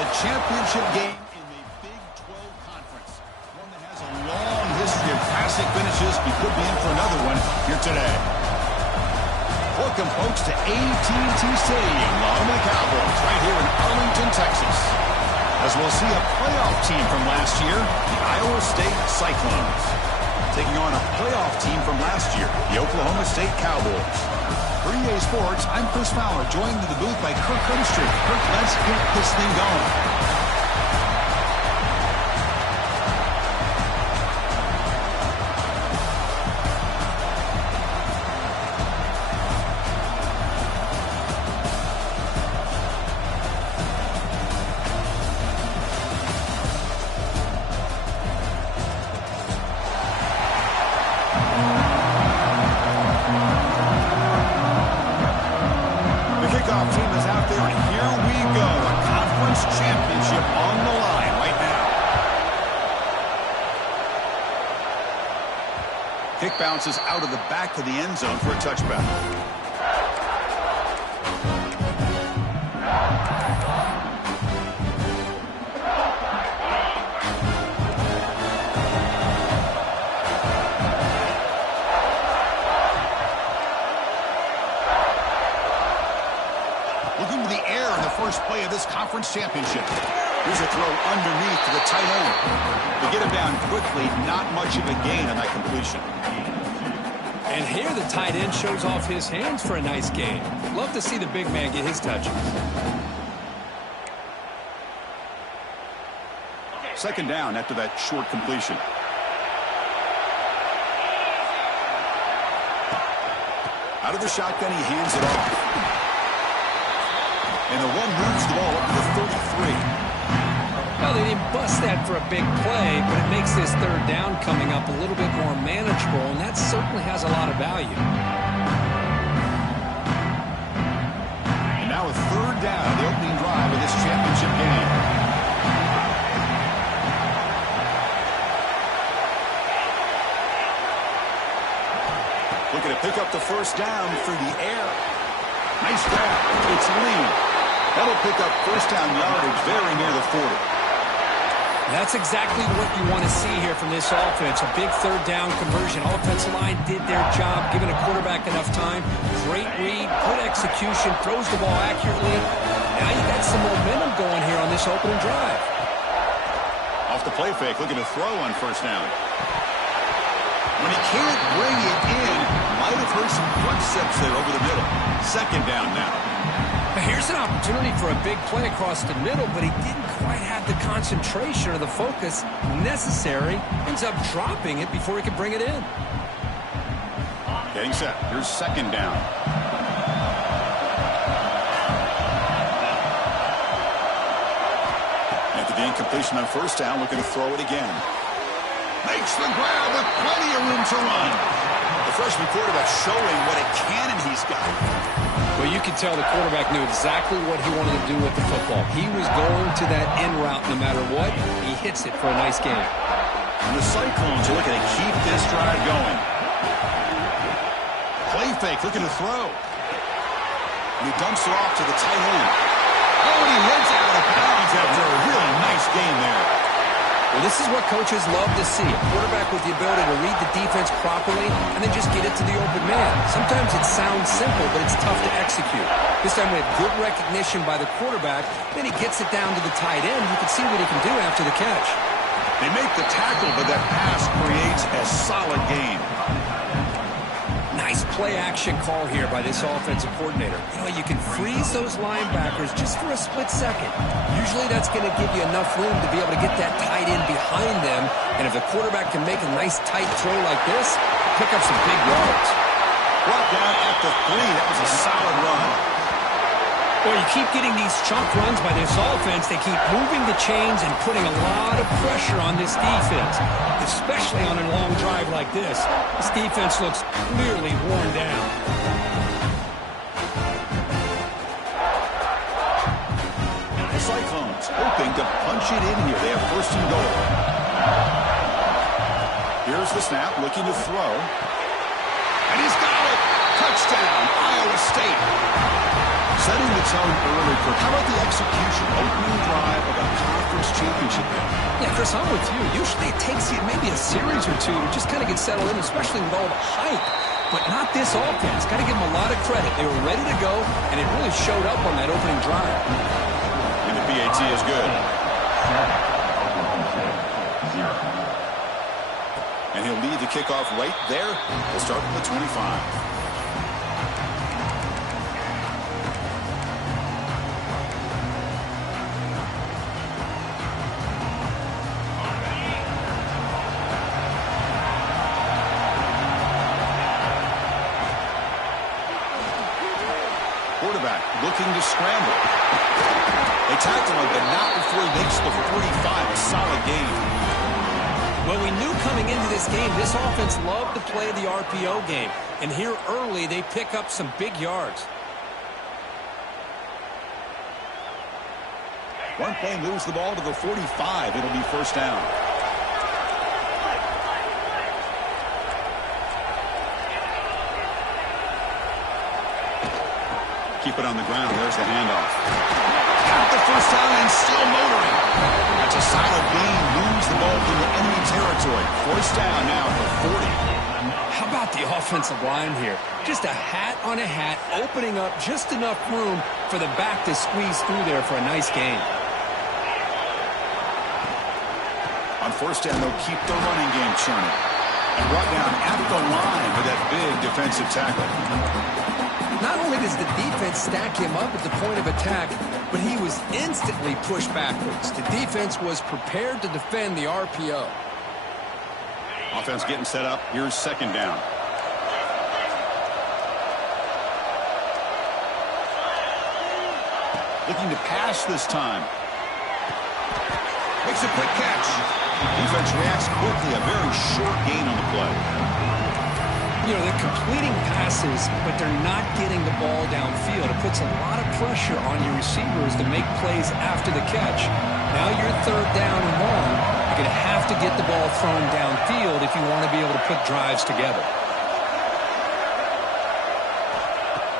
The championship game in the Big 12 Conference. One that has a long history of classic finishes. We could be in for another one here today. Welcome, folks, to AT&T Stadium, the home of the Cowboys, right here in Arlington, Texas. As we'll see a playoff team from last year, the Iowa State Cyclones, taking on a playoff team from last year, the Oklahoma State Cowboys. For EA Sports, I'm Chris Fowler, joined in the booth by Kirk Herbstreit. Kirk, let's get this thing going. Kick bounces out of the back of the end zone for a touchback. Looking to the air in the first play of this conference championship. Here's a throw underneath to the tight end. To get him down quickly, not much of a gain on that completion. And here the tight end shows off his hands for a nice gain. Love to see the big man get his touches. Second down after that short completion. Out of the shotgun, he hands it off. And the one moves the ball up to the 33. Well, they didn't bust that for a big play, but it makes this third down coming up a little bit more manageable, and that certainly has a lot of value. And now a third down, the opening drive of this championship game. Looking to pick up the first down through the air. Nice grab. It's lean. That'll pick up first down yardage very near the 40. That's exactly what you want to see here from this offense. A big third down conversion. Offensive line did their job, giving a quarterback enough time. Great read, good execution, throws the ball accurately. Now you got some momentum going here on this opening drive. Off the play fake, looking to throw on first down. When he can't bring it in, might have heard some footsteps there over the middle. Second down now. Here's an opportunity for a big play across the middle, but he didn't quite have the concentration or the focus necessary. Ends up dropping it before he could bring it in. Getting set. Here's second down. After the incompletion on first down, looking to throw it again. Makes the grab with plenty of room to run. The freshman quarterback showing what a cannon he's got. Well, you can tell the quarterback knew exactly what he wanted to do with the football. He was going to that end route no matter what. He hits it for a nice game. And the Cyclones are looking to keep this drive going. Play fake, looking to throw. And he dumps it off to the tight end. Oh, and he heads out of bounds after a really nice game there. Well, this is what coaches love to see. A quarterback with the ability to read the defense properly and then just get it to the open man. Sometimes it sounds simple, but it's tough to execute. This time we have good recognition by the quarterback. Then he gets it down to the tight end. You can see what he can do after the catch. They make the tackle, but that pass creates a solid gain. Nice play-action call here by this offensive coordinator. You know, you can freeze those linebackers just for a split second. Usually that's going to give you enough room to be able to get that tight end behind them. And if the quarterback can make a nice tight throw like this, pick up some big yards. Brought down at the 3. That was a solid run. Well, you keep getting these chunk runs by this offense. They keep moving the chains and putting a lot of pressure on this defense, especially on a long drive like this. This defense looks clearly worn down. The Cyclones hoping to punch it in here. They have first and goal. Here's the snap, looking to throw. And he's got it! Touchdown, Iowa State. Setting the tone early for how about the execution, opening drive of a Chris, I'm with you. Usually it takes you maybe a series or two to just kind of get settled in, especially with all the hype. But not this offense. Got to give them a lot of credit. They were ready to go, and it really showed up on that opening drive. And the PAT is good. And he'll lead the kickoff right there. We'll start from the 25. Quarterback looking to scramble. They tackle him, but not before he makes the 45. A solid gain. Well, we knew coming into this game, this offense loved to play the RPO game. And here early, they pick up some big yards. One play moves the ball to the 45. It'll be first down. Keep it on the ground. There's the handoff. Got the first down and still motoring. That's a solid gain. Moves the ball into enemy territory. First down now at the 40. How about the offensive line here? Just a hat on a hat, opening up just enough room for the back to squeeze through there for a nice gain. On first down, they'll keep the running game churning. And brought down at the line with that big defensive tackle. Not only does the defense stack him up at the point of attack, but he was instantly pushed backwards. The defense was prepared to defend the RPO. Offense getting set up. Here's second down. Looking to pass this time. Makes a quick catch. Defense reacts quickly. A very short gain on the play. You know, they're completing passes, but they're not getting the ball downfield. It puts a lot of pressure on your receivers to make plays after the catch. Now you're third down and long. You're going to have to get the ball thrown downfield if you want to be able to put drives together.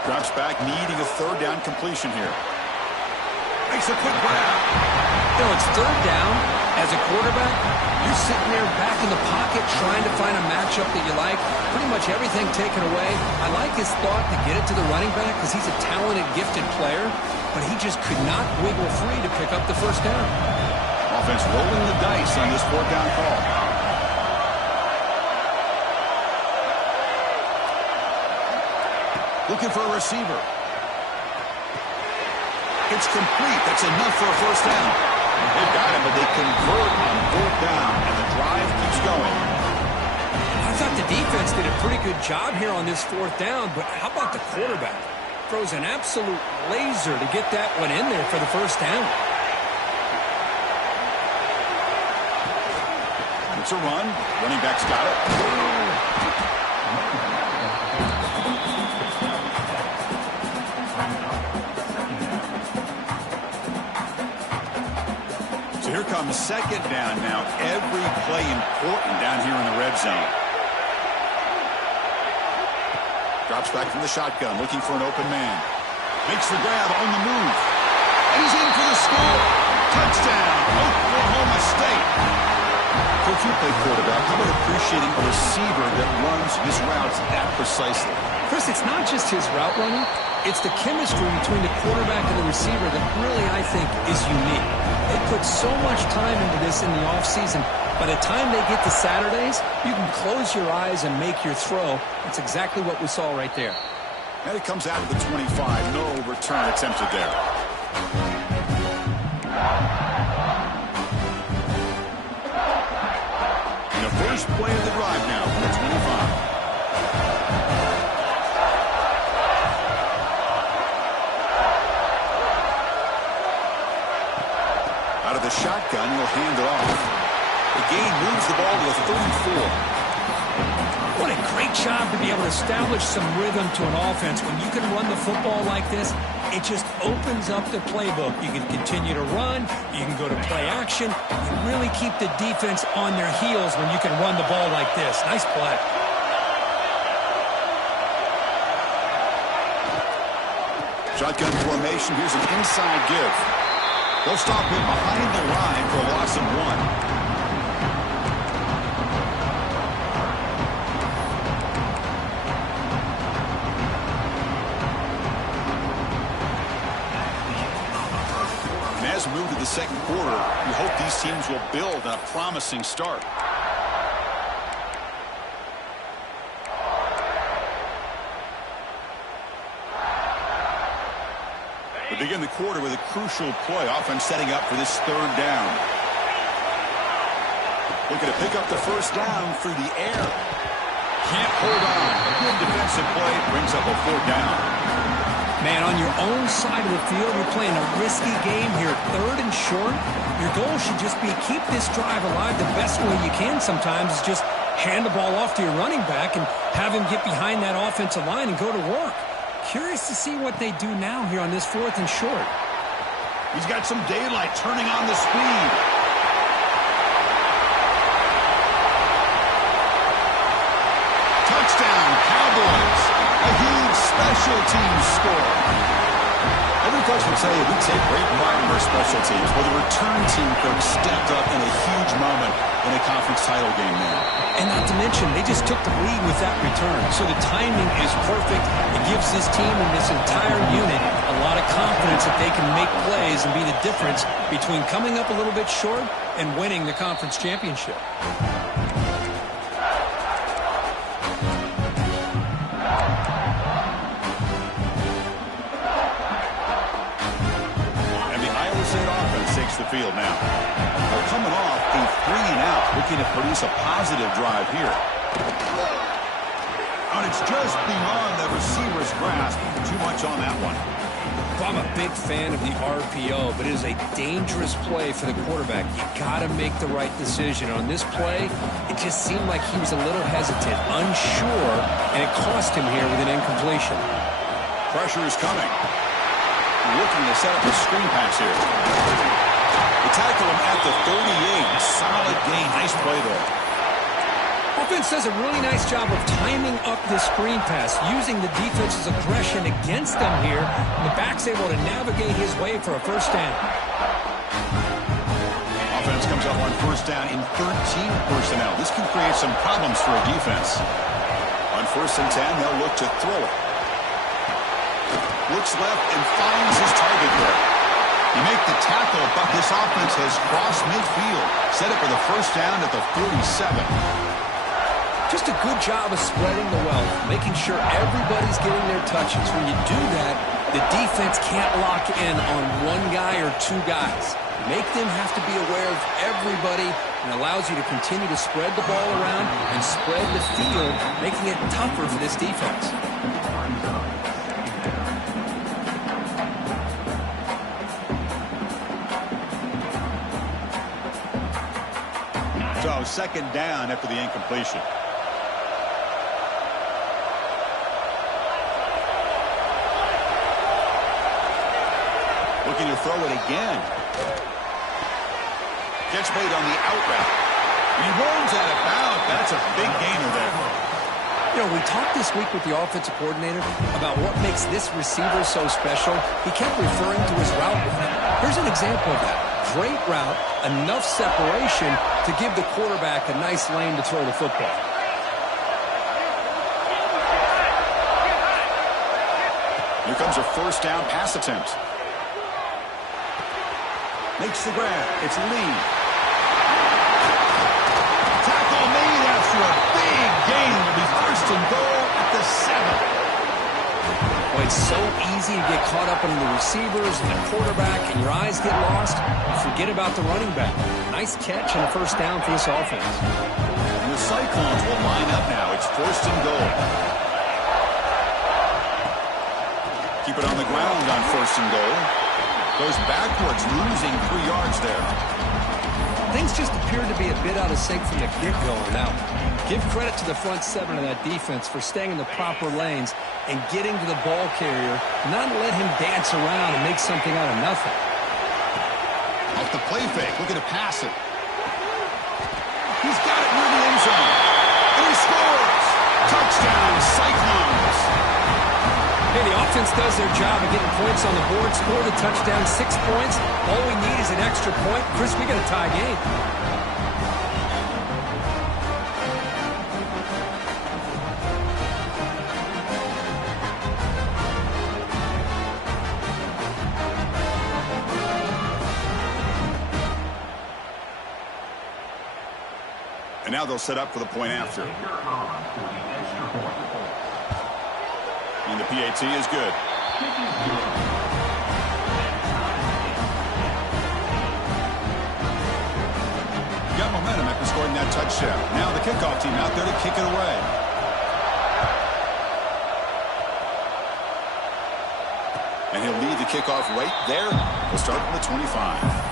Drops back, needing a third down completion here. Makes a quick grab. You know, it's third down. As a quarterback, you're sitting there back in the pocket trying to find a matchup that you like. Pretty much everything taken away. I like his thought to get it to the running back because he's a talented, gifted player, but he just could not wiggle free to pick up the first down. Offense rolling the dice on this fourth down call. Looking for a receiver. It's complete. That's enough for a first down. They've got him, but they convert on fourth down, and the drive keeps going. I thought the defense did a pretty good job here on this fourth down, but how about the quarterback? Throws an absolute laser to get that one in there for the first down. It's a run. Running back's got it. Here comes second down now. Every play important down here in the red zone. Drops back from the shotgun, looking for an open man. Makes the grab on the move. And he's in for the score. Touchdown, Oklahoma State. Coach, you play quarterback. How about appreciating a receiver that runs his routes that precisely? Chris, it's not just his route running. It's the chemistry between the quarterback and the receiver that really, I think, is unique. They put so much time into this in the offseason. By the time they get to Saturdays, you can close your eyes and make your throw. That's exactly what we saw right there. And it comes out of the 25. No return attempted there. And the first play of the drive now from the 25. Out of the shotgun, he'll hand it off. The gain moves the ball to the 34. What a great job to be able to establish some rhythm to an offense. When you can run the football like this, it just opens up the playbook. You can continue to run. You can go to play action. You really keep the defense on their heels when you can run the ball like this. Nice play. Shotgun formation. Here's an inside give. They'll stop him behind the line for a loss of 1. As we move to the second quarter, we hope these teams will build on a promising start. We begin the quarter with a crucial play. Offense setting up for this third down. Looking to pick up the first down through the air. Can't hold on. A good defensive play brings up a fourth down. Man, on your own side of the field, you're playing a risky game here. Third and short. Your goal should just be keep this drive alive the best way you can sometimes is just hand the ball off to your running back and have him get behind that offensive line and go to work. Curious to see what they do now here on this fourth and short. He's got some daylight turning on the speed. Touchdown, Cowboys. A huge special teams score. Every coach will tell you we take great pride in our special teams. Well, the return team coach stepped up in a huge moment in a conference title game now. And not to mention, they just took the lead with that return. So the timing is perfect. It gives this team and this entire unit a lot of confidence that they can make plays and be the difference between coming up a little bit short and winning the conference championship. The field now. They're coming off a 3-and-out, looking to produce a positive drive here. And it's just beyond the receiver's grasp. Too much on that one. Well, I'm a big fan of the RPO, but it is a dangerous play for the quarterback. You got to make the right decision. On this play, it just seemed like he was a little hesitant, unsure, and it cost him here with an incompletion. Pressure is coming. Looking to set up a screen pass here. They tackle him at the 38. Solid gain. Nice play there. Offense does a really nice job of timing up this screen pass, using the defense's aggression against them here. And the back's able to navigate his way for a first down. Offense comes up on first down in 13 personnel. This can create some problems for a defense. On first and 10, they'll look to throw it. Looks left and finds his target there. You make the tackle, but this offense has crossed midfield. Set up for the first down at the 47. Just a good job of spreading the wealth, making sure everybody's getting their touches. When you do that, the defense can't lock in on one guy or two guys. Make them have to be aware of everybody and allows you to continue to spread the ball around and spread the field, making it tougher for this defense. So second down after the incompletion. Looking to throw it again. Gets made on the out route. He rolls out of bounds. That's a big gainer there. You know, we talked this week with the offensive coordinator about what makes this receiver so special. He kept referring to his route running. Here's an example of that. Great route, enough separation to give the quarterback a nice lane to throw the football. Here comes a first down pass attempt. Makes the grab. It's Lee. Tackle made after a big gain. Will be first and goal at the 7. Well, it's so easy to get caught up in the receivers and the quarterback, and your eyes get lost. You forget about the running back. Nice catch and a first down for this offense. And the Cyclones will line up now. It's first and goal. Keep it on the ground on first and goal. Goes backwards, losing 3 yards there. Things just appeared to be a bit out of sync from the get-go on that one. Give credit to the front 7 of that defense for staying in the proper lanes and getting to the ball carrier, not let him dance around and make something out of nothing. Off the play fake, looking to pass it. He's got it near the end zone. And he scores! Touchdown, Cyclones! Hey, the offense does their job of getting points on the board, score the touchdown, 6 points. All we need is an extra point. Chris, we got a tie game. And now they'll set up for the point after. And the PAT is good. Got momentum after scoring that touchdown. Now the kickoff team out there to kick it away. And he'll lead the kickoff right there. We'll start from the 25.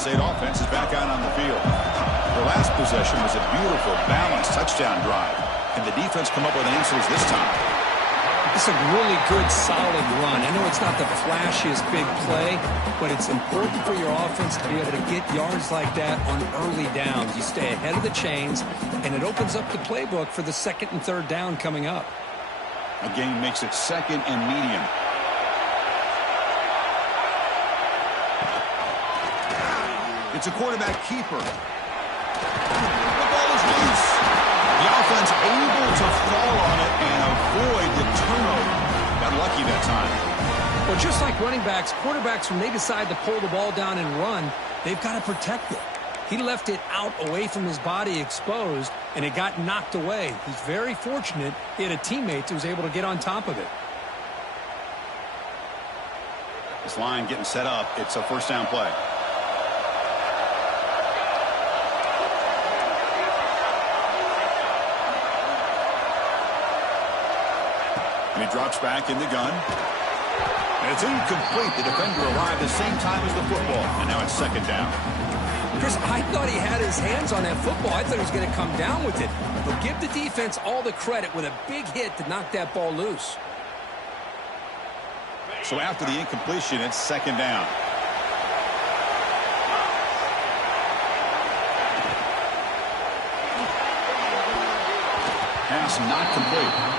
State offense is back out on the field. The last possession was a beautiful, balanced touchdown drive. Can the defense come up with answers this time? It's a really good, solid run. I know it's not the flashiest big play, but it's important for your offense to be able to get yards like that on early downs. You stay ahead of the chains, and it opens up the playbook for the second and third down coming up. A game makes it second and medium. It's a quarterback keeper. The ball is loose. The offense able to fall on it and avoid the turnover. Got lucky that time. Well, just like running backs, quarterbacks, when they decide to pull the ball down and run, they've got to protect it. He left it out away from his body exposed, and it got knocked away. He's very fortunate he had a teammate who was able to get on top of it. This line getting set up. It's a first down play. And he drops back in the gun. And it's incomplete. The defender arrived at the same time as the football. And now it's second down. Chris, I thought he had his hands on that football. I thought he was going to come down with it. But give the defense all the credit with a big hit to knock that ball loose. So after the incompletion, it's second down. Pass not complete.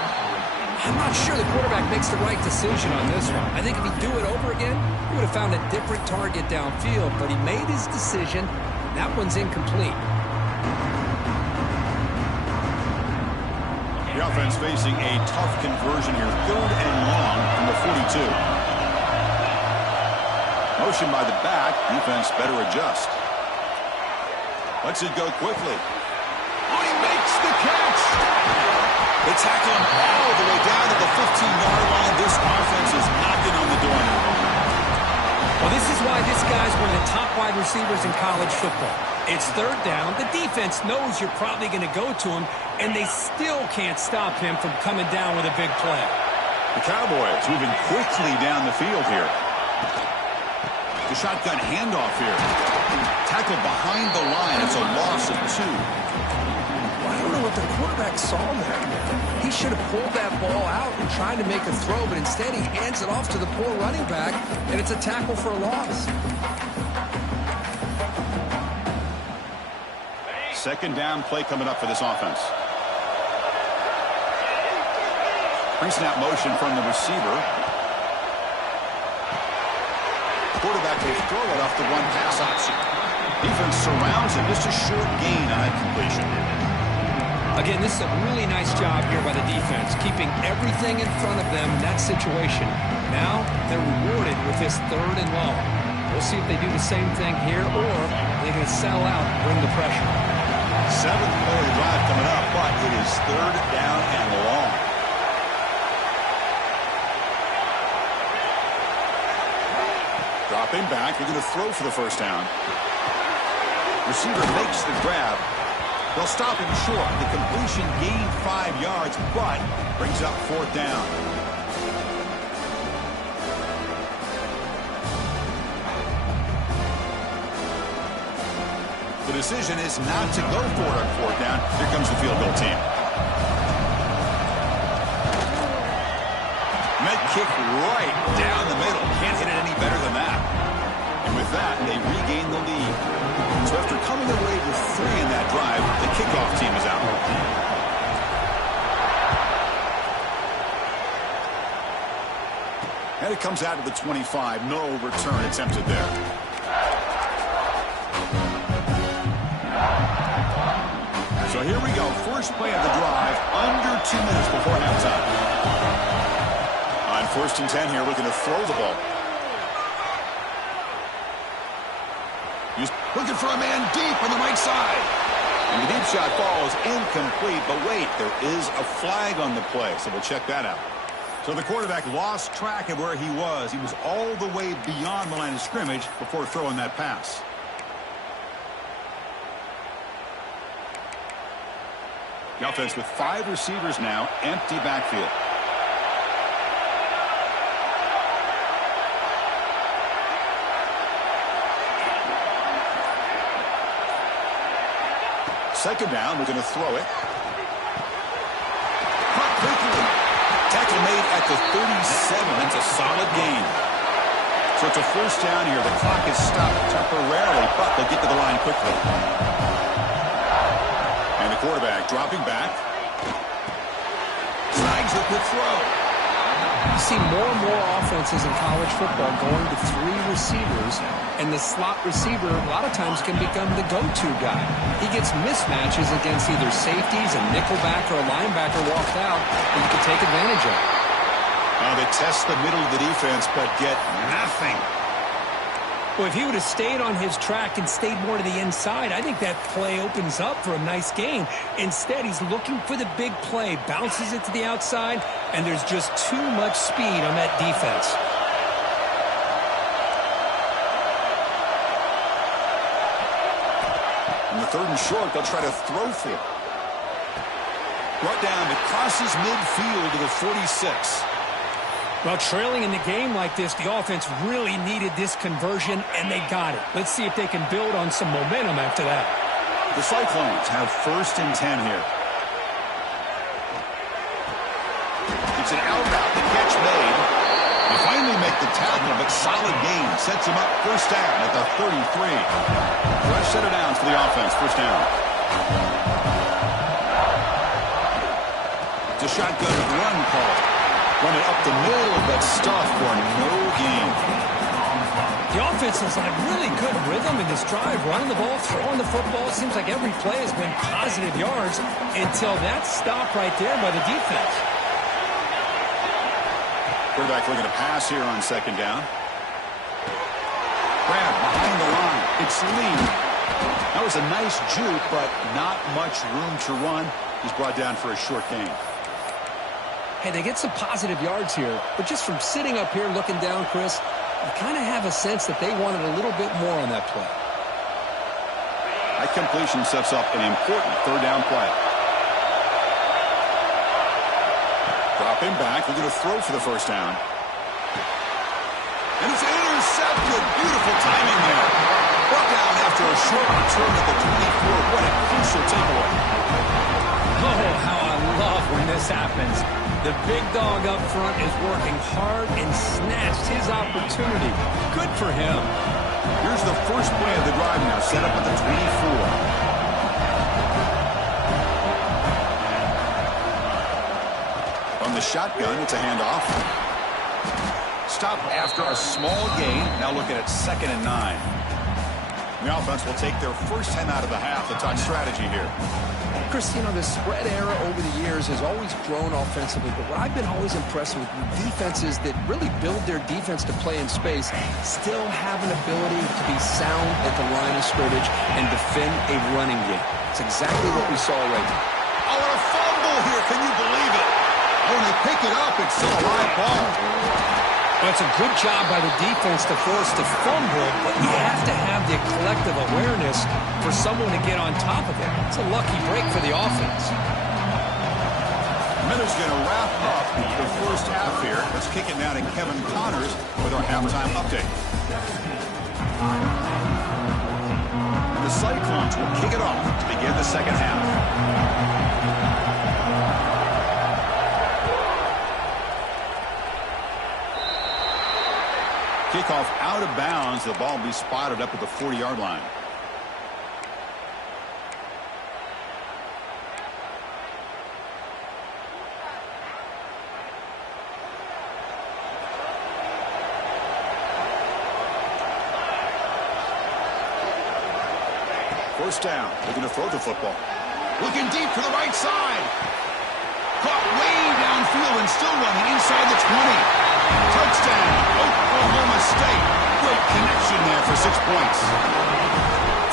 I'm not sure the quarterback makes the right decision on this one. I think if he'd do it over again, he would have found a different target downfield, but he made his decision. That one's incomplete. The offense facing a tough conversion here. Third and long from the 42. Motion by the back. Defense better adjust. Lets it go quickly. Oh, he makes the catch. They tackle him all the way down to the 15-yard line. This offense is knocking on the door now. Well, this is why this guy's one of the top wide receivers in college football. It's third down. The defense knows you're probably going to go to him, and they still can't stop him from coming down with a big play. The Cowboys moving quickly down the field here. The shotgun handoff here. Tackled behind the line. It's a loss of 2. I don't know what the quarterback saw there. He should have pulled that ball out and tried to make a throw, but instead he hands it off to the poor running back, and it's a tackle for a loss. Second down play coming up for this offense. Pre-snap motion from the receiver. Quarterback will throw it off the one pass option. Defense surrounds him. Just a short gain on that completion. Again, this is a really nice job here by the defense, keeping everything in front of them in that situation. Now they're rewarded with this third and long. We'll see if they do the same thing here, or they're going to sell out and bring the pressure. Seventh play of the drive coming up, but it is third down and long. Dropping back, they're going to throw for the first down. Receiver makes the grab. They'll stop him short. The completion gained 5 yards, but brings up fourth down. The decision is not to go for it on fourth down. Here comes the field goal team. Med kick right down the middle. Can't hit it any better than that. And with that, they regain the lead. So after coming away with 3 in that drive, the kickoff team is out. And it comes out to the 25. No return attempted there. So here we go. First play of the drive, under 2 minutes before halftime. On 1st and 10 here, looking to throw the ball. He's looking for a man deep on the right side. And the deep shot falls incomplete. But wait, there is a flag on the play, so we'll check that out. So the quarterback lost track of where he was. He was all the way beyond the line of scrimmage before throwing that pass. The offense with 5 receivers now, empty backfield. Second down, we're going to throw it. Caught quickly. Tackle made at the 37. That's a solid gain. So it's a first down here. The clock is stopped temporarily, but they'll get to the line quickly. And the quarterback dropping back. Snags a quick throw. You see more and more offenses in college football going to 3 receivers, and the slot receiver a lot of times can become the go-to guy. He gets mismatches against either safeties, a nickelback, or a linebacker walked out, and you can take advantage of it. They test the middle of the defense, but get nothing. Well, if he would have stayed on his track and stayed more to the inside, I think that play opens up for a nice gain. Instead, he's looking for the big play, bounces it to the outside, and there's just too much speed on that defense. In the 3rd and short, they'll try to throw for it. Brought down, it crosses midfield to the 46. Well, trailing in the game like this, the offense really needed this conversion, and they got it. Let's see if they can build on some momentum after that. The Cyclones have 1st and 10 here. It's an out route, the catch made. They finally make the tackle, but solid gain. Sets them up 1st down at the 33. Fresh set of downs for the offense, 1st down. It's a shotgun run call. Run it up the middle, but stuff for no gain. The offense has had really good rhythm in this drive, running the ball, throwing the football. It seems like every play has been positive yards until that stop right there by the defense. Quarterback looking to pass here on 2nd down. Grab behind the line. It's Lee. That was a nice juke, but not much room to run. He's brought down for a short gain. Hey, they get some positive yards here, but just from sitting up here looking down, Chris, you kind of have a sense that they wanted a little bit more on that play. That completion sets up an important 3rd down play. Dropping back, looking to throw for the 1st down. And it's intercepted. Beautiful timing there. Brought down after a short return at the 24. What a crucial takeaway. Oh, how I love when this happens. The big dog up front is working hard and snatched his opportunity. Good for him. Here's the first play of the drive now, set up at the 24. On the shotgun, it's a handoff. Stop after a small gain. Now looking at 2nd and 9. The offense will take their first 10 out of the half. The top strategy here. Chris, you know, the spread era over the years has always grown offensively, but what I've been always impressed with defenses that really build their defense to play in space still have an ability to be sound at the line of scrimmage and defend a running game. It's exactly what we saw right now. Oh, and a fumble here. Can you believe it? When they pick it up, it's still a live ball. Well, it's a good job by the defense to force the fumble, but you have to have the collective awareness for someone to get on top of it. It's a lucky break for the offense. Miller's going to wrap up the first half here. Let's kick it now to Kevin Connors with our halftime update. The Cyclones will kick it off to begin the 2nd half. Kickoff out of bounds. The ball will be spotted up at the 40-yard line. First down. Looking to throw the football. Looking deep for the right side. Caught way downfield and still running inside the 20. Touchdown, Oklahoma State. Great connection there for 6 points.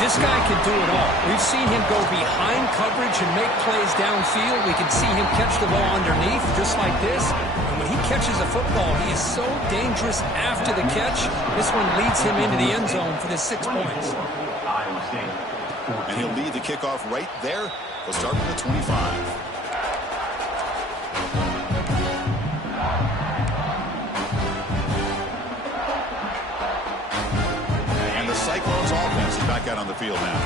This guy can do it all. We've seen him go behind coverage and make plays downfield. We can see him catch the ball underneath just like this. And when he catches a football, he is so dangerous after the catch. This one leads him into the end zone for the 6 points. And he'll lead the kickoff right there. He'll start with the 25. Cyclones offense is back out on the field now.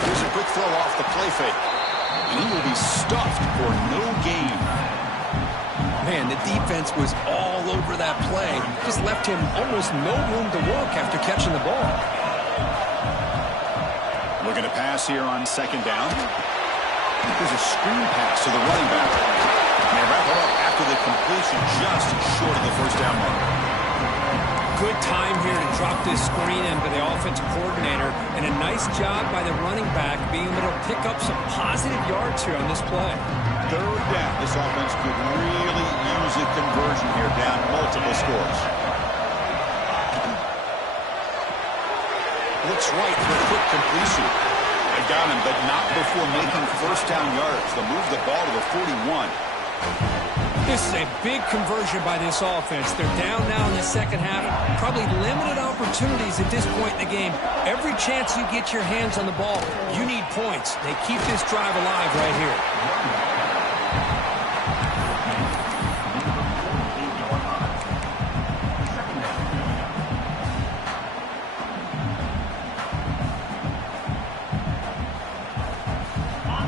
Here's a quick throw off the play fake. And he will be stuffed for no gain. Man, the defense was all over that play. Just left him almost no room to work after catching the ball. Looking to pass here on 2nd down. There's a screen pass to the running back. And they wrap it up after the completion just short of the 1st down mark. Good time here to drop this screen into the offensive coordinator, and a nice job by the running back being able to pick up some positive yards here on this play. 3rd down. This offense could really use a conversion here, down multiple scores. Looks right for a quick completion. They got him, but not before making 1st down yards. They'll move the ball to the 41. This is a big conversion by this offense. They're down now in the 2nd half. Probably limited opportunities at this point in the game. Every chance you get your hands on the ball, you need points. They keep this drive alive right here.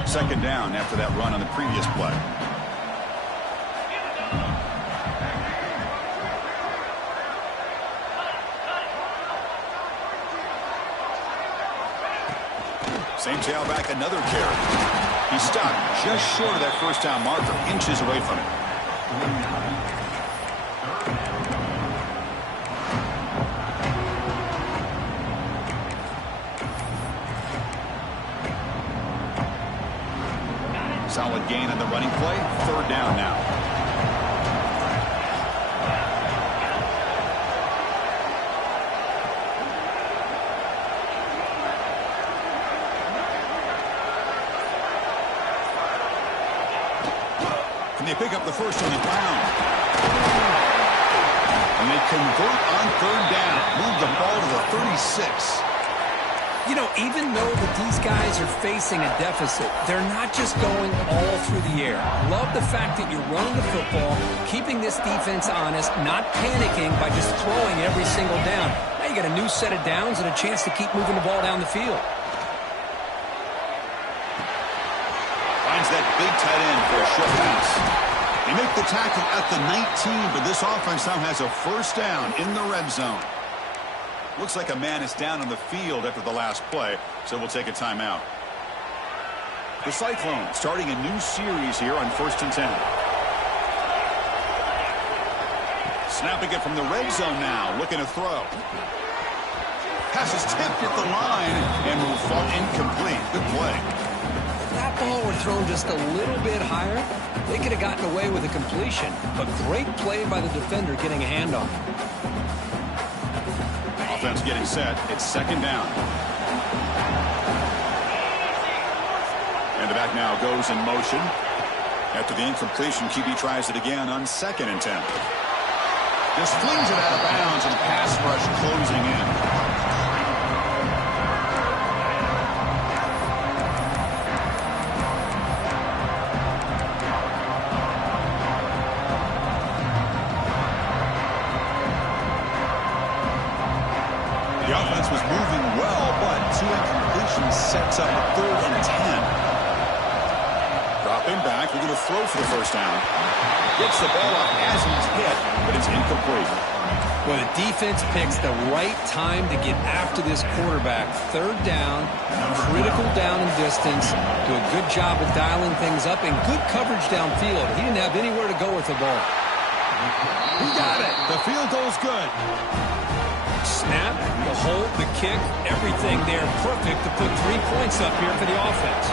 Second down after that run on the previous play. Same tailback, another carry. He stopped just short of that 1st down marker, inches away from it. Solid gain on the running play. 3rd down now. They pick up the 1st on the ground. And they convert on 3rd down. Move the ball to the 36. You know, even though that these guys are facing a deficit, they're not just going all through the air. Love the fact that you're running the football, keeping this defense honest, not panicking by just throwing every single down. Now you got a new set of downs and a chance to keep moving the ball down the field. Finds that big tight end for a short pass. They make the tackle at the 19, but this offense now has a 1st down in the red zone. Looks like a man is down on the field after the last play, so we'll take a timeout. The Cyclones starting a new series here on 1st and 10. Snapping it from the red zone now, looking to throw. Pass is tipped at the line and will fall incomplete. Good play. If that ball were thrown just a little bit higher, they could have gotten away with a completion. But great play by the defender getting a hand on it. Offense getting set. It's 2nd down. And the back now goes in motion. After the incompletion, QB tries it again on 2nd and 10. Just flings it out of bounds and pass rush closing in. The offense was moving well, but 2 incompletions sets up a 3rd and 10. Dropping back, we're going to throw for the 1st down. Gets the ball up as he's hit, but it's incomplete. Well, the defense picks the right time to get after this quarterback. 3rd down, critical down and distance. Do a good job of dialing things up and good coverage downfield. He didn't have anywhere to go with the ball. He got it. The field goal's good. Snap, the hold, the kick, everything there perfect to put 3 points up here for the offense.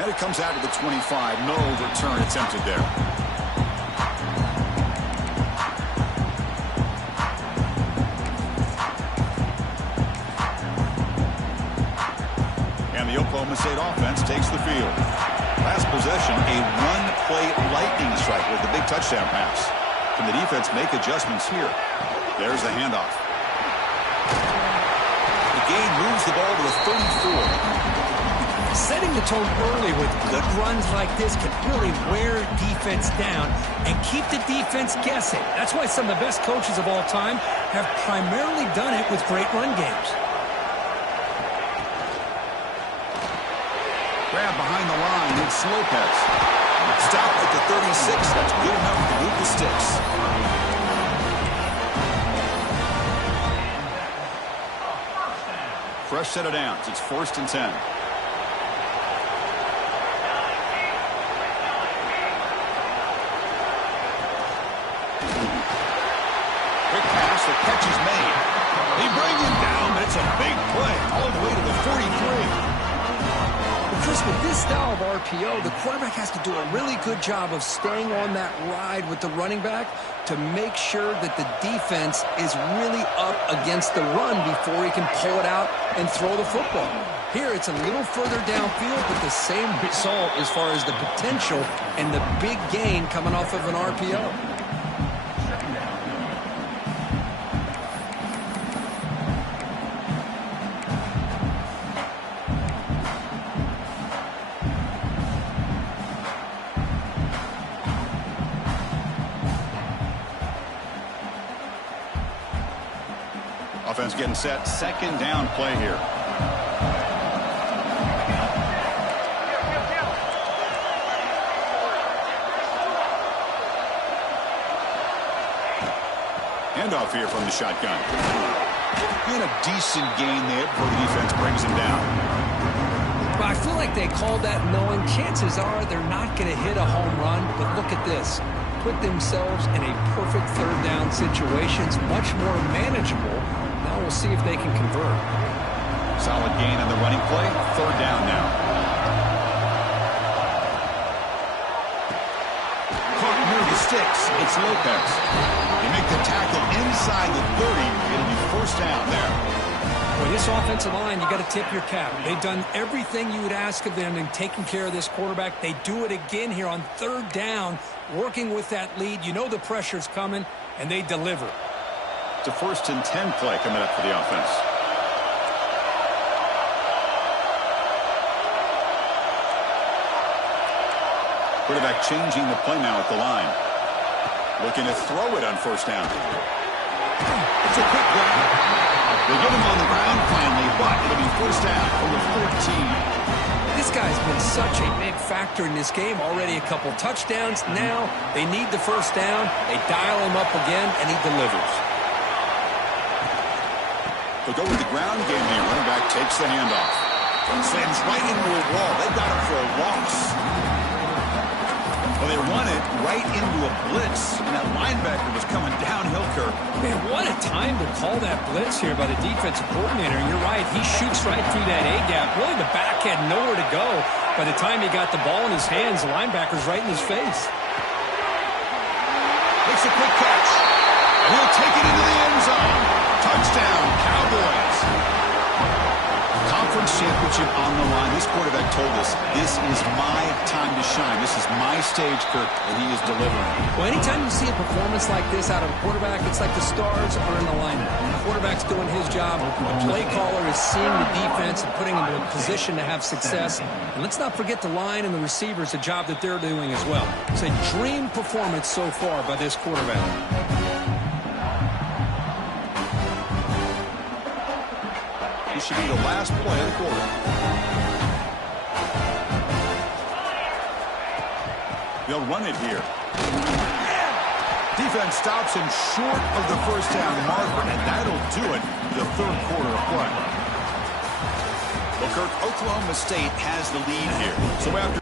And it comes out to the 25. No return attempted there. And the Oklahoma State offense takes the field. Last possession, a one-play lightning strike with the big touchdown pass. Can the defense make adjustments here? There's the handoff. The gain moves the ball to the 34. Setting the tone early with good runs like this can really wear defense down and keep the defense guessing. That's why some of the best coaches of all time have primarily done it with great run games. Grab behind the line, it's Lopez. Stop at the 36. That's good enough to move the sticks. Fresh set of downs. It's 1st and 10. Quick pass, the catch is made. They bring him down, but it's a big play all the way to the 43. Chris, with this style of RPO, the quarterback has to do a really good job of staying on that ride with the running back to make sure that the defense is really up against the run before he can pull it out and throw the football. Here, it's a little further downfield, but the same result as far as the potential and the big gain coming off of an RPO. Offense getting set. 2nd down play here. Handoff here from the shotgun. And a decent gain there before the defense brings him down. But I feel like they called that knowing chances are they're not going to hit a home run. But look at this. Put themselves in a perfect 3rd down situation. It's much more manageable. Now we'll see if they can convert. Solid gain on the running play. 3rd down now. Caught near the sticks. It's Lopez. They make the tackle inside the 30. It'll be 1st down there. Well, this offensive line, you got to tip your cap. They've done everything you would ask of them in taking care of this quarterback. They do it again here on 3rd down, working with that lead. You know the pressure's coming, and they deliver. It's a 1st and 10 play coming up for the offense. Quarterback changing the play now at the line. Looking to throw it on 1st down. It's a quick grab. They get him on the ground finally, but it'll be 1st down from the 14. This guy's been such a big factor in this game. Already a couple touchdowns. Now they need the 1st down. They dial him up again, and he delivers. They'll go with the ground game here. Running back takes the handoff. Slams right into a wall. They got him for a loss. Well, they run it right into a blitz, and that linebacker was coming downhill, Kirk. Man, what a time to call that blitz here by the defensive coordinator. You're right. He shoots right through that A-gap. Really, the back had nowhere to go. By the time he got the ball in his hands, the linebacker's right in his face. Makes a quick catch. And he'll take it into the end zone. Touchdown, Cowboys. Conference championship on the line. This quarterback told us, this is my time to shine. This is my stage, Kirk, and he is delivering. Well, anytime you see a performance like this out of a quarterback, it's like the stars are in alignment. The quarterback's doing his job. The play caller is seeing the defense and putting them in a position to have success. And let's not forget the line and the receivers, the job that they're doing as well. It's a dream performance so far by this quarterback. This should be the last play of the quarter. They'll run it here. Defense stops him short of the 1st down marker, and that'll do it for the 3rd quarter of play. Well, Kirk, Oklahoma State has. has the lead here. So after... 3 and out. They'll run it here. Defense stops him short of the 1st down marker, and that'll do it for the 3rd quarter of play. Well, Kirk, Oklahoma State has the lead here. So after...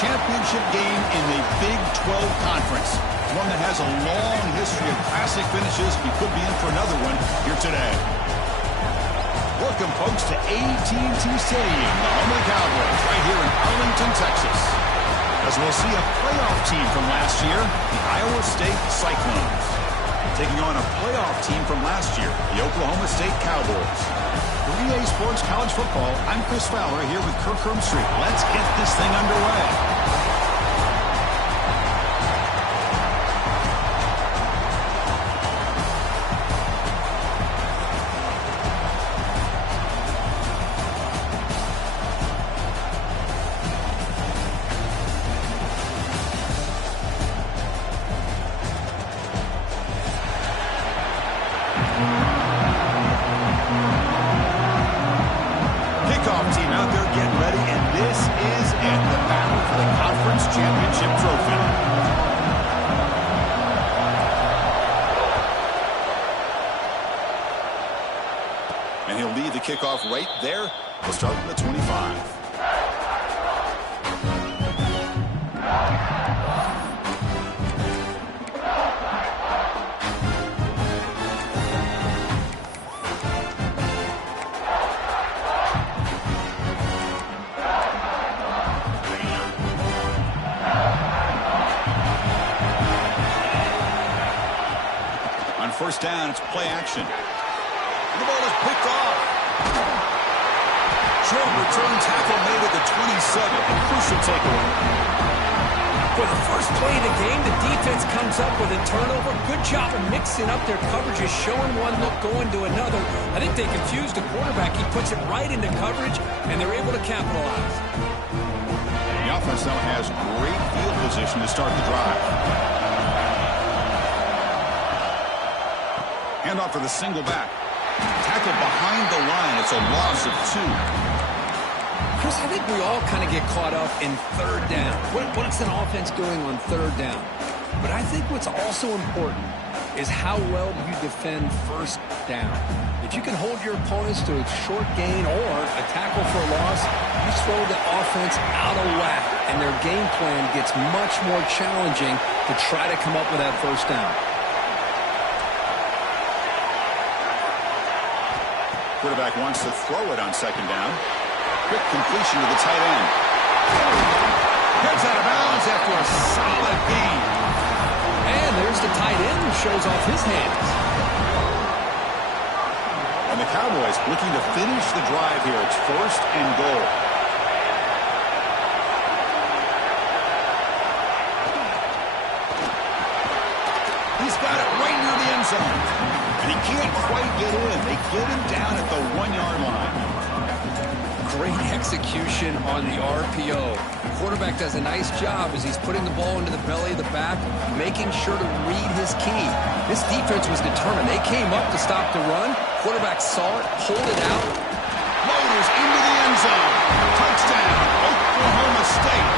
championship game in the Big 12 Conference. One that has a long history of classic finishes. We could be in for another one here today. Welcome, folks, to AT&T Stadium, the home of the Cowboys, right here in Arlington, Texas. As we'll see a playoff team from last year, the Iowa State Cyclones, taking on a playoff team from last year, the Oklahoma State Cowboys. For EA Sports College Football, I'm Chris Fowler here with Kirk Street. Let's get this thing underway. Kickoff team out there getting ready, and this is it, the battle for the conference championship trophy. And he'll lead the kickoff right there. We'll start from the 25. First down, it's play action. And the ball is picked off. Short return tackle made at the 27. A crucial takeaway. For the first play of the game, the defense comes up with a turnover. Good job of mixing up their coverages, showing one look, going to another. I think they confused the quarterback. He puts it right into coverage, and they're able to capitalize. The offense now has great field position to start the drive. Handoff for the single back. Tackle behind the line. It's a loss of 2. Chris, I think we all kind of get caught up in third down. What's an offense doing on third down? But I think what's also important is how well you defend first down. If you can hold your opponents to a short gain or a tackle for a loss, you throw the offense out of whack, and their game plan gets much more challenging to try to come up with that first down. Quarterback wants to throw it on second down. Quick completion to the tight end. Gets out of bounds after a solid gain. And there's the tight end who shows off his hands. And the Cowboys looking to finish the drive here. It's first and goal. He's got it right near the end zone. And he can't quite get in. They get him down at the 1-yard line. Great execution on the RPO. The quarterback does a nice job as he's putting the ball into the belly of the back, making sure to read his key. This defense was determined. They came up to stop the run. Quarterback saw it, pulled it out. Motors into the end zone. Touchdown, Oklahoma State.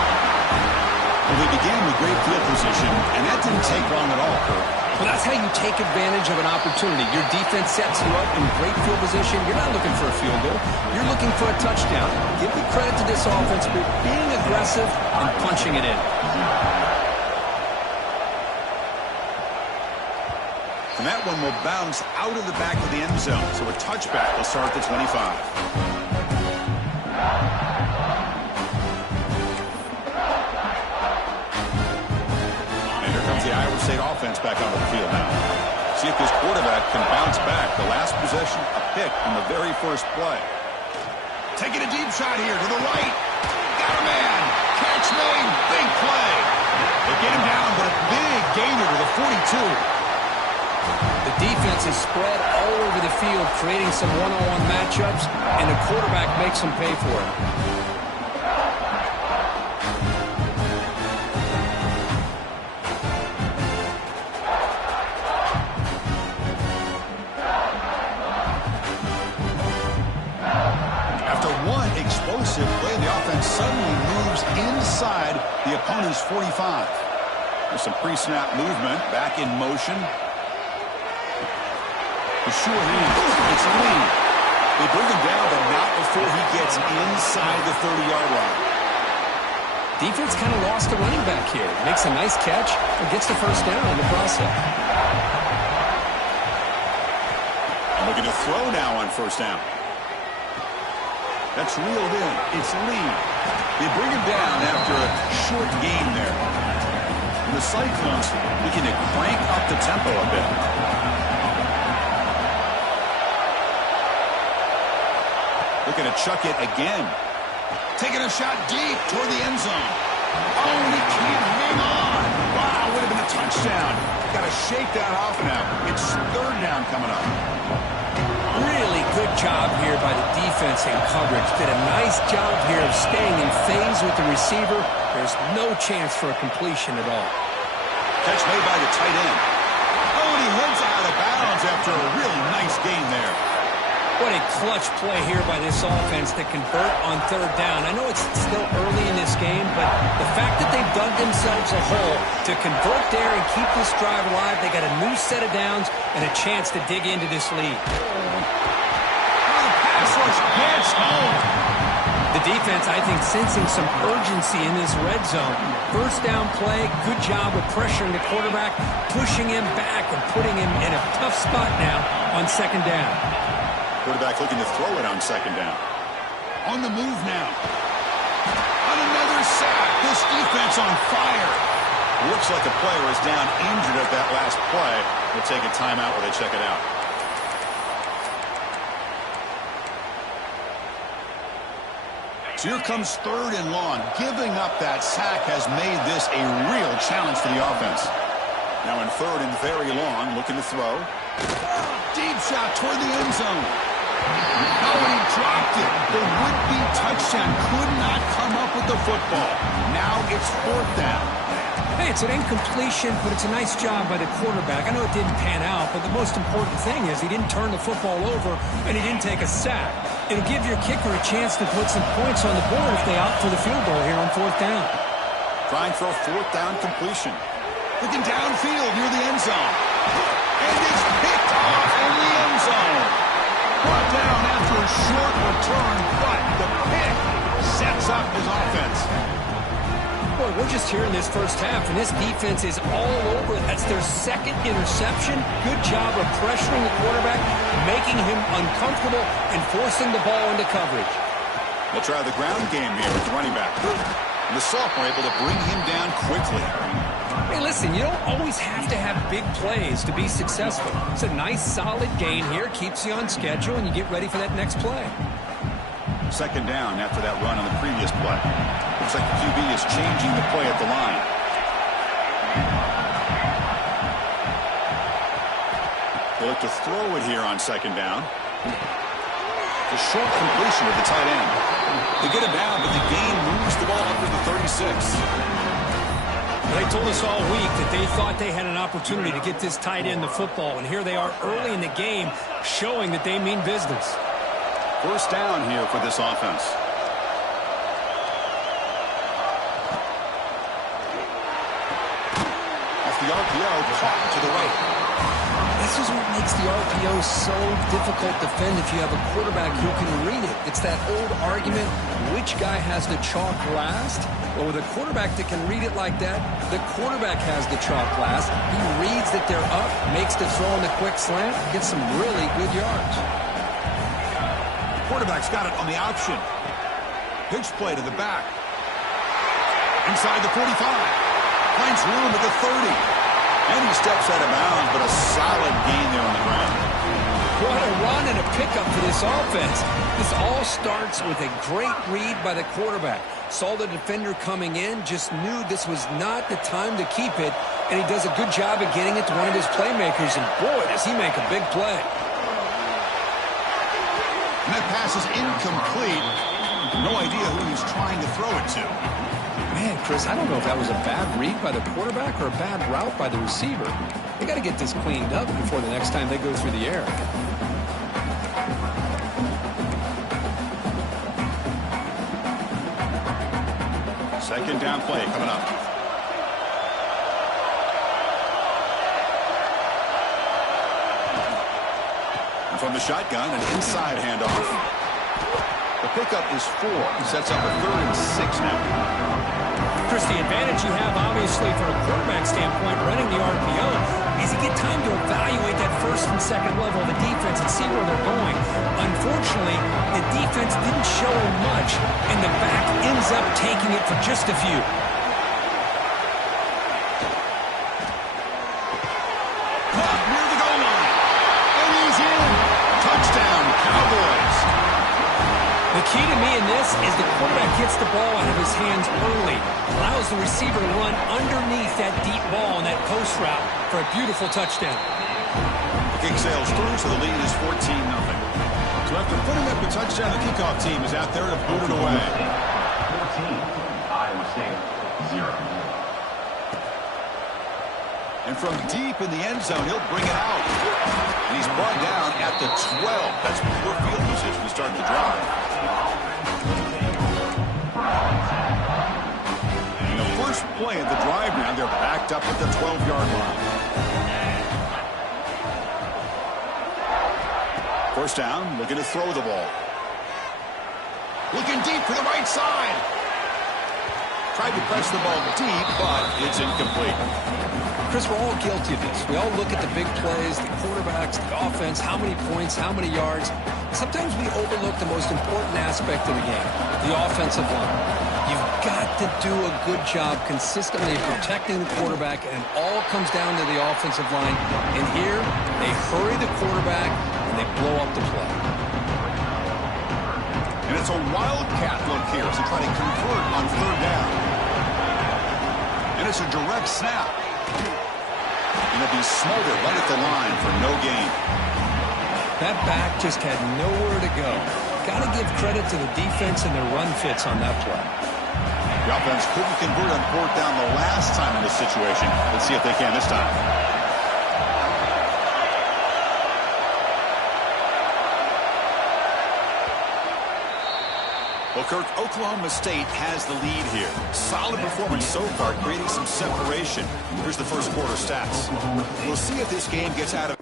Well, they began with great field position, and that didn't take long at all, Kirk. Well, that's how you take advantage of an opportunity. Your defense sets you up in great field position. You're not looking for a field goal. You're looking for a touchdown. Give the credit to this offense for being aggressive and punching it in. And that one will bounce out of the back of the end zone. So a touchback will start at the 25. The Iowa State offense back onto the field now. See if this quarterback can bounce back. The last possession, a pick on the very first play. Taking a deep shot here to the right. Got a man. Catch made. Big play. They get him down, but a big gainer to the 42. The defense is spread all over the field, creating some one-on-one matchups, and the quarterback makes them pay for it. Play, the offense suddenly moves inside the opponent's 45. There's some pre-snap movement, back in motion. The sure hand, it's a lead. They bring him down, but not before he gets inside the 30-yard line. Defense kind of lost the running back here. Makes a nice catch and gets the first down in the process. And looking to throw now on first down. That's reeled in. It's Lee. They bring him down after a short gain there. And the Cyclones looking to crank up the tempo a bit. looking to chuck it again. Taking a shot deep toward the end zone. Oh, and he can't hang on. Wow, would have been a touchdown. Got to shake that off now. It's third down coming up. Really good job here by the defense in coverage. Did a nice job here of staying in phase with the receiver. There's no chance for a completion at all. Catch made by the tight end. Oh, and he heads out of bounds after a really nice gain there. What a clutch play here by this offense to convert on third down. I know it's still early in this game, but the fact that they've dug themselves a hole to convert there and keep this drive alive, they got a new set of downs and a chance to dig into this lead. Pass rush gets home. The defense, I think, sensing some urgency in this red zone. First down play, good job of pressuring the quarterback, pushing him back and putting him in a tough spot now on second down. Quarterback looking to throw it on second down. On the move now. On another sack. This defense on fire. Looks like a player is down injured at that last play. They'll take a timeout while they check it out. So here comes third and long. Giving up that sack has made this a real challenge for the offense. Now in third and very long, looking to throw. Deep shot toward the end zone. Oh, and he dropped it. The would-be touchdown could not come up with the football. Now it's fourth down. Hey, it's an incompletion, but it's a nice job by the quarterback. I know it didn't pan out, but the most important thing is he didn't turn the football over and he didn't take a sack. It'll give your kicker a chance to put some points on the board if they opt for the field goal here on fourth down. Trying for a fourth down completion. Looking downfield near the end zone. And it's picked off in the end zone. Brought down after a short return, but the pick sets up his offense. Boy, we're just here in this first half, and this defense is all over. That's their second interception. Good job of pressuring the quarterback, making him uncomfortable, and forcing the ball into coverage. They'll try the ground game here with the running back. And the sophomore able to bring him down quickly. Hey, listen, you don't always have to have big plays to be successful. It's a nice, solid gain here. Keeps you on schedule, and you get ready for that next play. Second down after that run on the previous play. Looks like the QB is changing the play at the line. They look to throw it here on second down. The short completion of the tight end. They get it down, but the gain moves the ball under the 36. They told us all week that they thought they had an opportunity to get this tight end the football, and here they are early in the game showing that they mean business. First down here for this offense. Off the RPO, caught to the right. This is what makes the RPO so difficult to defend if you have a quarterback who can read it. It's that old argument, which guy has the chalk last? Well, with a quarterback that can read it like that, the quarterback has the chalk last. He reads that they're up, makes the throw on the quick slant, gets some really good yards. Quarterback's got it on the option. Pitch play to the back. Inside the 45. Finds room at the 30. And he steps out of bounds, but a solid gain there on the ground. What a run and a pickup for this offense. This all starts with a great read by the quarterback. Saw the defender coming in, just knew this was not the time to keep it, and he does a good job of getting it to one of his playmakers, and boy, does he make a big play. And that pass is incomplete. No idea who he's trying to throw it to. Man, Chris, I don't know if that was a bad read by the quarterback or a bad route by the receiver. They got to get this cleaned up before the next time they go through the air. Second down play coming up. And from the shotgun, an inside handoff. The pickup is 4. He sets up a 3rd and 6 now. Chris, the advantage you have, obviously, from a quarterback standpoint, running the RPO, is you get time to evaluate that first and second level of the defense and see where they're going. Unfortunately, the defense didn't show much, and the back ends up taking it for just a few. Caught near the goal line. And he's in. Touchdown, Cowboys. me in this is the quarterback gets the ball out of his hands early, allows the receiver to run underneath that deep ball and that post route for a beautiful touchdown. The kick sails through, so the lead is 14-0. So after putting up a touchdown, the kickoff team is out there to boot it away. 14, Iowa State, 0. And from deep in the end zone, he'll bring it out. And he's brought down at the 12. That's poor field position to start the drive. And the first play of the drive now, they're backed up at the 12-yard line. First down, looking to throw the ball. Looking deep for the right side. Tried to press the ball deep, but it's incomplete. Chris, we're all guilty of this. We all look at the big plays, the quarterbacks, the offense, how many points, how many yards. Sometimes we overlook the most important aspect of the game, the offensive line. You've got to do a good job consistently protecting the quarterback, and it all comes down to the offensive line. And here, they hurry the quarterback, and they blow up the play. And it's a wildcat look here as they try to convert on third down. And it's a direct snap. And it'll be smothered right at the line for no gain. That back just had nowhere to go. Got to give credit to the defense and their run fits on that play. The offense couldn't convert on fourth down the last time in this situation. Let's see if they can this time. Well, Kirk, Oklahoma State has the lead here. Solid performance so far, creating some separation. Here's the first quarter stats. We'll see if this game gets out of...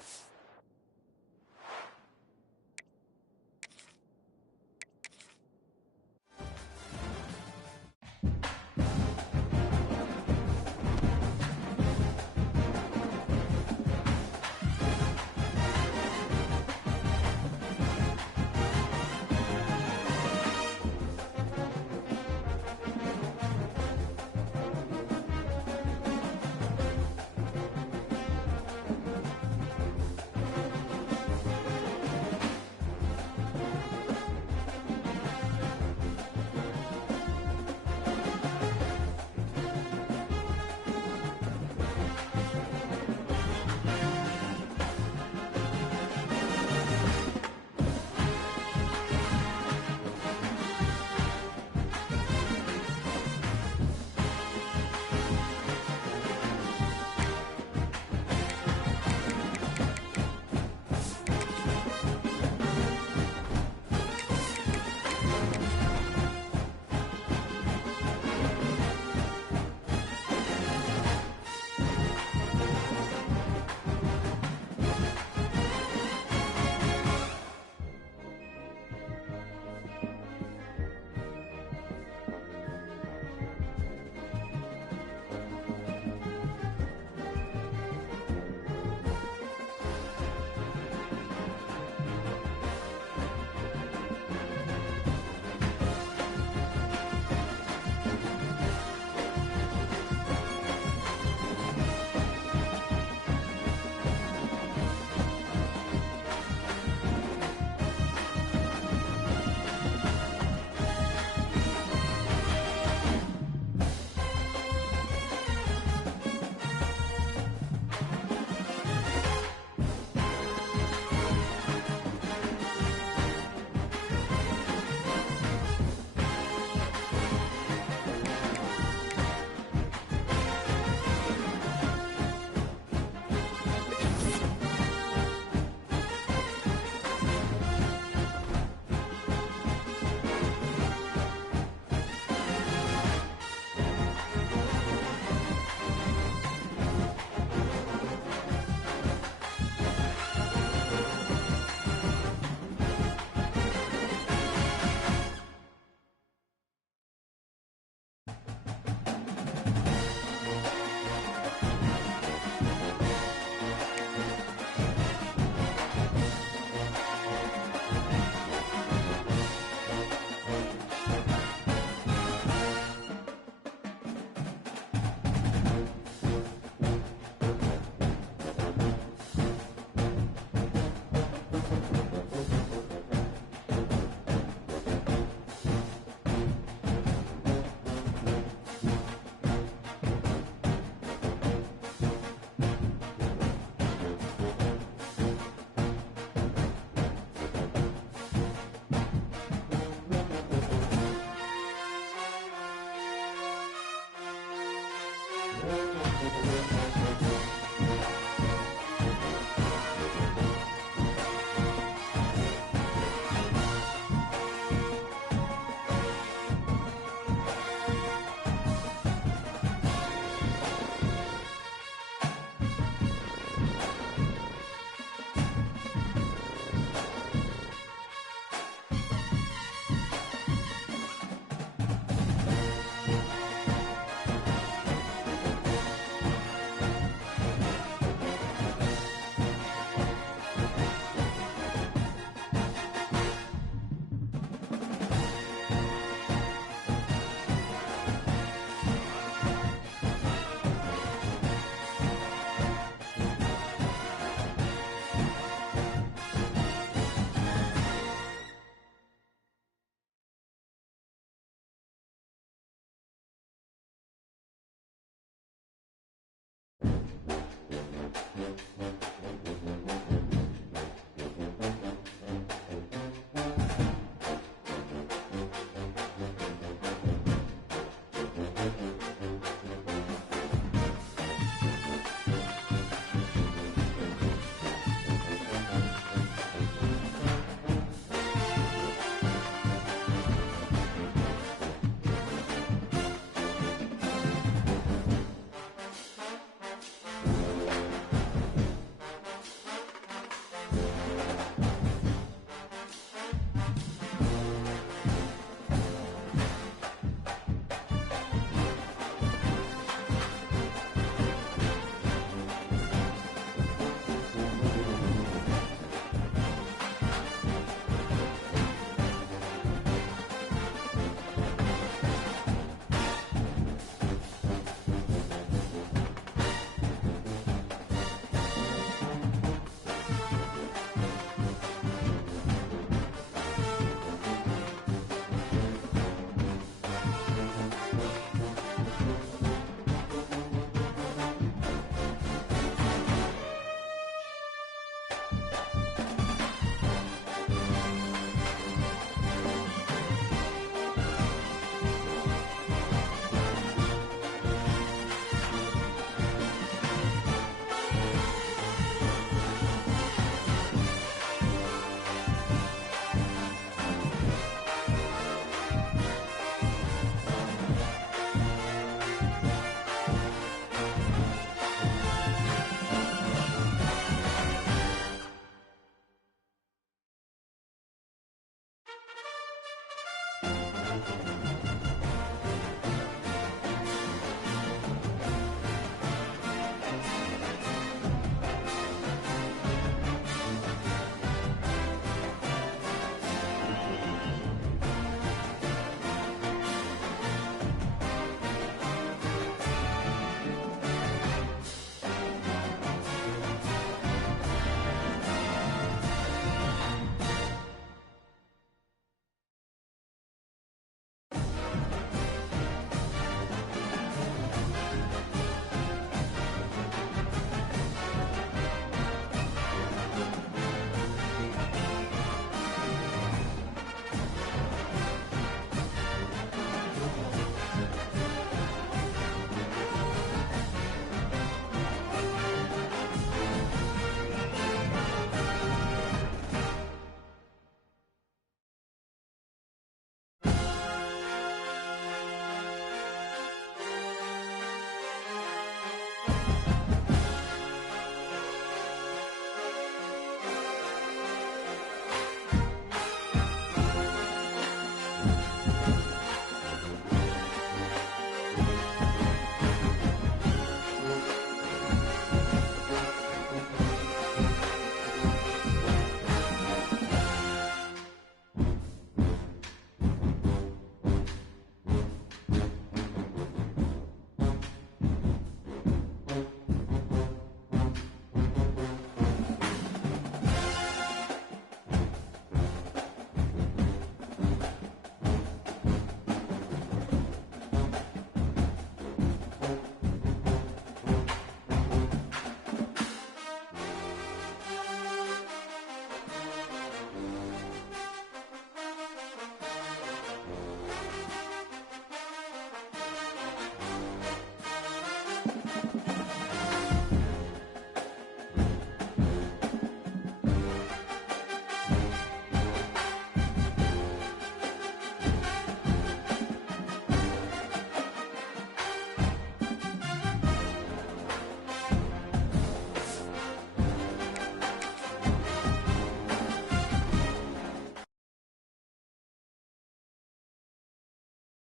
Thank you.